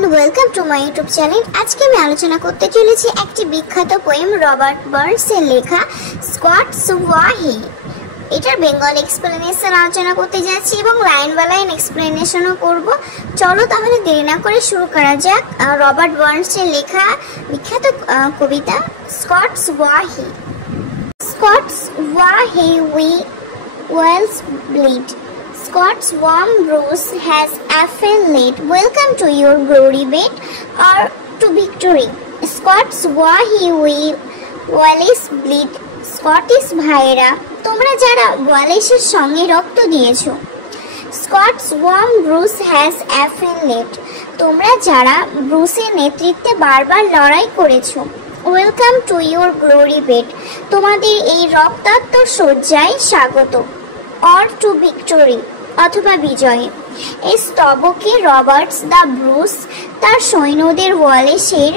Everyone welcome to my YouTube channel. आज के मैं आलोचना करते चलेছি একটি বিখ্যাত পোয়েম রবার্ট বার্নসের লেখা স্কটস ওয়াহি। এটার বেঙ্গল এক্সপ্লেনেশন আলোচনা করতে যাচ্ছি এবং লাইন বাই লাইন এক্সপ্লেনেশনও করব। চলো তাহলে দেরি না করে শুরু করা যাক রবার্ট বার্নসের লেখা বিখ্যাত কবিতা Scots wha hae. Scots wha hae wi Wallace bled, Scots warm bruise has often laid. Welcome to your glory bed or to victory. Scots wahi we Wallace bleed. Scottish ভাইরা তোমরা যারা ওয়ালেসের সঙ্গে রক্ত দিয়েছো। Scots warm bruise has often laid. তোমরা যারা ব্রুসের নেতৃত্বে বারবার লড়াই করেছো। Welcome to your glory bed. তোমাদের এই রক্তাক্ত শয্যায় স্বাগত। or to victory অথবা বিজয়ে। এই স্তবকে রবার্টস দ্য ব্রুস তার সৈন্যদের ওয়ালেসের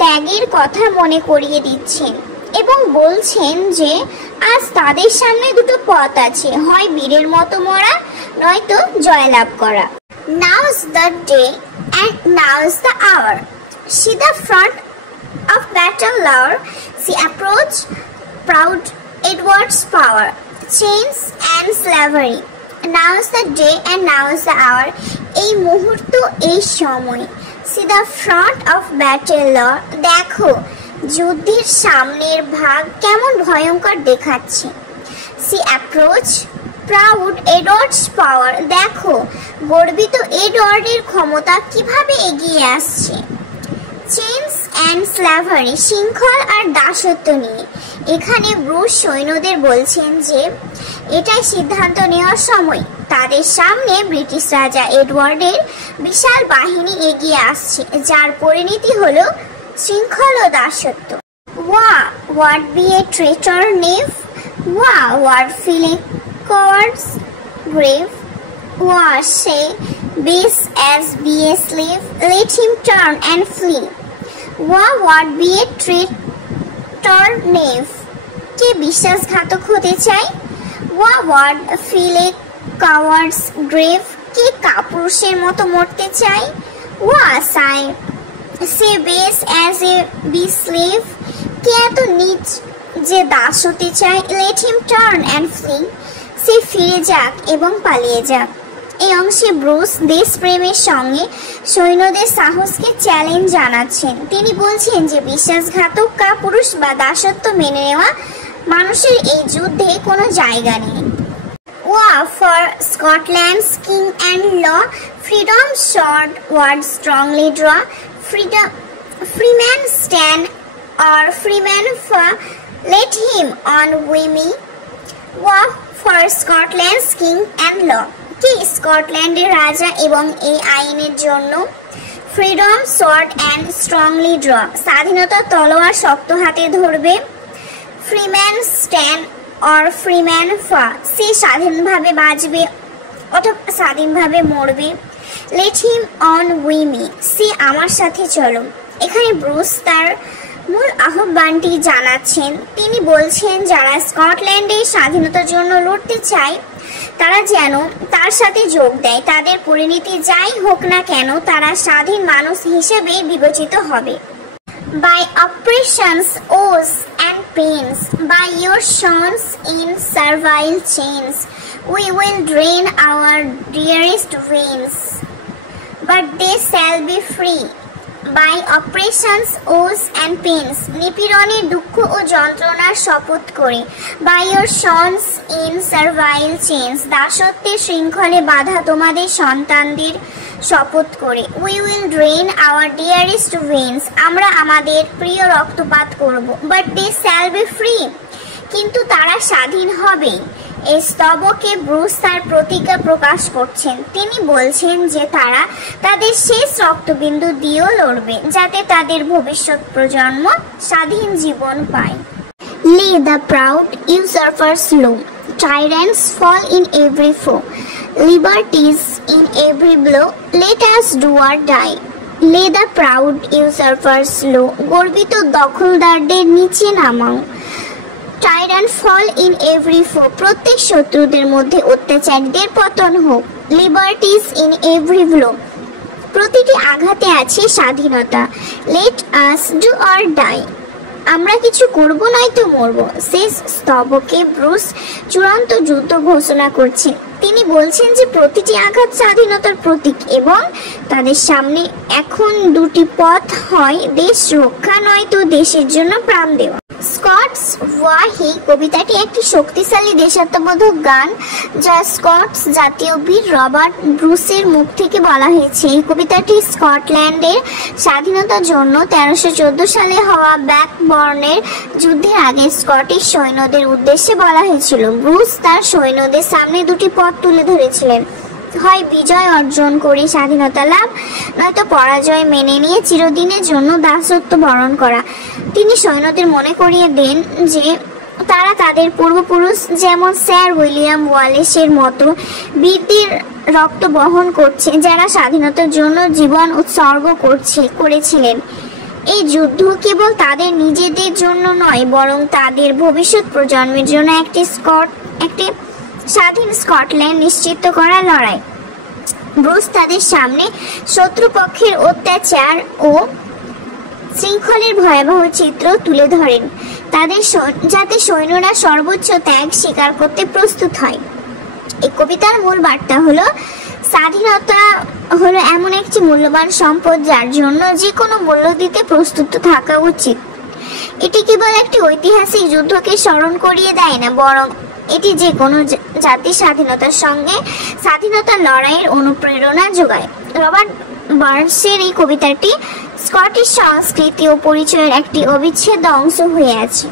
ত্যাগের কথা মনে করিয়ে দিচ্ছেন এবং বলছেন যে আজ তাদের সামনে দুটো পথ আছে, হয় বীরের মতো মরা নয়তো জয়লাভ করা। Now is the day and now is the hour. See the front of battle lower, see approach proud Edward's power. Chains and slavery. Now is the day and now is the hour. এই মুহূর্ত এই সময়। See the front of battle. দেখো যুদ্ধের সামনের ভাগ কেমন ভয়ঙ্কর দেখাচ্ছে। See approach proud Edward's power. দেখো গর্বিত এডওয়ার্ডের ক্ষমতা কিভাবে এগিয়ে আসছে। Chains and slavery. শৃঙ্খল আর দাসত্ব নিয়ে। এখানে ব্রুস সৈন্যদের বলছেন যে এটাই সিদ্ধান্ত নেওয়ার সময়। তাদের সামনে ব্রিটিশ রাজা এডওয়ার্ডের বিশাল বাহিনী এগিয়ে আসছে, যার পরিণতি হলো শৃঙ্খল ও দাসত্ব। Wha what be a traitor knave, wha what fill a coward's grave, wha sae base as be a slave, let him turn and flee. Wha what be a traitor knave, কে বিশ্বাসঘাতক হতে চায়। Wha what fill a coward's grave, কে কাপুরুষের মতো মরতে চায়। Wha sigh sae base as a be slave, কে এত নিচ যে দাস হতে চায়। Let him turn and flee, সে ফিরে যাক এবং পালিয়ে যাক। এই অংশে ব্রুস দেশপ্রেমের সঙ্গে সৈন্যদের সাহসকে চ্যালেঞ্জ জানাচ্ছেন। তিনি বলছেন যে বিশ্বাসঘাতক কাপুরুষ বা দাসত্ব মেনে নেওয়া মানুষের এই যুদ্ধে কোনো জায়গা নেই। Wha for Scotland's king and law, freedom sword would strongly draw, freedom freeman stand or freeman fa, let him on wi' me. Wha for Scotland's king and law, কে স্কটল্যান্ডের রাজা এবং এই আইনের জন্য। Freedom sword and strongly draw, স্বাধীনতা তলোয়ার শক্ত হাতে ধরবে। ফ্রিম্যান স্ট্যান্ড অর ফ্রিম্যান ফা, সে স্বাধীনভাবে বাঁচবে অথবা স্বাধীনভাবে মরবে। লেট হিম অন উইমি, সে আমার সাথে চলো। এখানে ব্রুস তার মূল আহ্বানটি জানাচ্ছেন। তিনি বলছেন যারা স্কটল্যান্ডের স্বাধীনতার জন্য লড়তে চায় তারা যেন তার সাথে যোগ দেয়। তাদের পরিণতি যাই হোক না কেন তারা স্বাধীন মানুষ হিসেবে বিবেচিত হবে। By oppressions, woes and pains, by your sons in servile chains, we will drain our dearest veins, but they shall be free. By oppressions, woes and pains, নিপীড়নের দুঃখ ও যন্ত্রণার শপথ করে। By your sons in servile chains, দাসত্বের শৃঙ্খলে বাঁধা তোমাদের সন্তানদের শপথ করে। We will drain our dearest veins, আমরা আমাদের প্রিয় রক্তপাত করব। But they shall be free, কিন্তু তারা স্বাধীন হবে। এই স্তবকে ব্রুস তার প্রতিজ্ঞা প্রকাশ করছেন। তিনি বলছেন যে তারা তাদের শেষ রক্তবিন্দু দিয়েও লড়বে যাতে তাদের ভবিষ্যৎ প্রজন্ম স্বাধীন জীবন পায়। Lay the proud usurpers low, tyrants fall in every foe, liberties in every blow, let us do or die. Lay the proud usurpers low, গর্বিত দখলদারদের নিচে নামাও। Tyrant fall in every foe, প্রত্যেক শত্রুদের মধ্যে অত্যাচারীদের পতন হোক। Liberties in every blow, প্রতিটি আঘাতে আছে স্বাধীনতা। Let us do or die. আমরা কিছু করব নয়তো মরব। শেষ স্তবকে ব্রুস চূড়ান্ত যুদ্ধ ঘোষণা করছেন। তিনি বলছেন যে প্রতিটি আঘাত স্বাধীনতার প্রতীক এবং তাদের সামনে এখন দুটি পথ, হয় দেশ রক্ষা নয়তো দেশের জন্য প্রাণ দেওয়া। স্কটস ওয়াহি কবিতাটি একটি শক্তিশালী দেশাত্মবোধক গান যা স্কটস জাতীয় বীর রবার্ট ব্রুসের মুখ থেকে বলা হয়েছে। এই কবিতাটি স্কটল্যান্ডের স্বাধীনতার জন্য 1314 সালে হওয়া ব্ল্যাকবার্নের যুদ্ধের আগে স্কটিশ সৈন্যদের উদ্দেশ্যে বলা হয়েছিল। ব্রুস তার সৈন্যদের সামনে দুটি পথ তুলে ধরেছিলেন, হয় বিজয় অর্জন করে স্বাধীনতা লাভ, নয়তো পরাজয় মেনে নিয়ে চিরদিনের জন্য দাসত্ব বরণ করা। তিনি সৈন্যদের মনে করিয়ে দেন যে তারা তাদের পূর্বপুরুষ যেমন স্যার উইলিয়াম ওয়ালেসের মতো বীরদের রক্ত বহন করছে, যারা স্বাধীনতার জন্য জীবন উৎসর্গ করেছিলেন। এই যুদ্ধ কেবল তাদের নিজেদের জন্য নয়, বরং তাদের ভবিষ্যৎ প্রজন্মের জন্য একটি স্বাধীন স্কটল্যান্ড নিশ্চিত করার লড়াই। ব্রুস তাদের সামনে শত্রুপক্ষের অত্যাচার ও শৃঙ্খলের ভয়াবহ চিত্র তুলে ধরেন, যাতে সৈন্যরা সর্বোচ্চ ত্যাগ স্বীকার করতে প্রস্তুত হয়। এই কবিতার মূল বার্তা হলো, স্বাধীনতা হলো এমন একটি মূল্যবান সম্পদ যার জন্য যে কোনো মূল্য দিতে প্রস্তুত থাকা উচিত। এটি কেবল একটি ঐতিহাসিক যুদ্ধকে স্মরণ করিয়ে দেয় না, বরং এটি যে কোনো জাতির স্বাধীনতার লড়াইয়ের অনুপ্রেরণা যোগায়। রবার্ট বার্নসের এই কবিতাটি স্কটিশ সংস্কৃতি ও পরিচয়ের একটি অবিচ্ছেদ্য অংশ হয়ে আছে।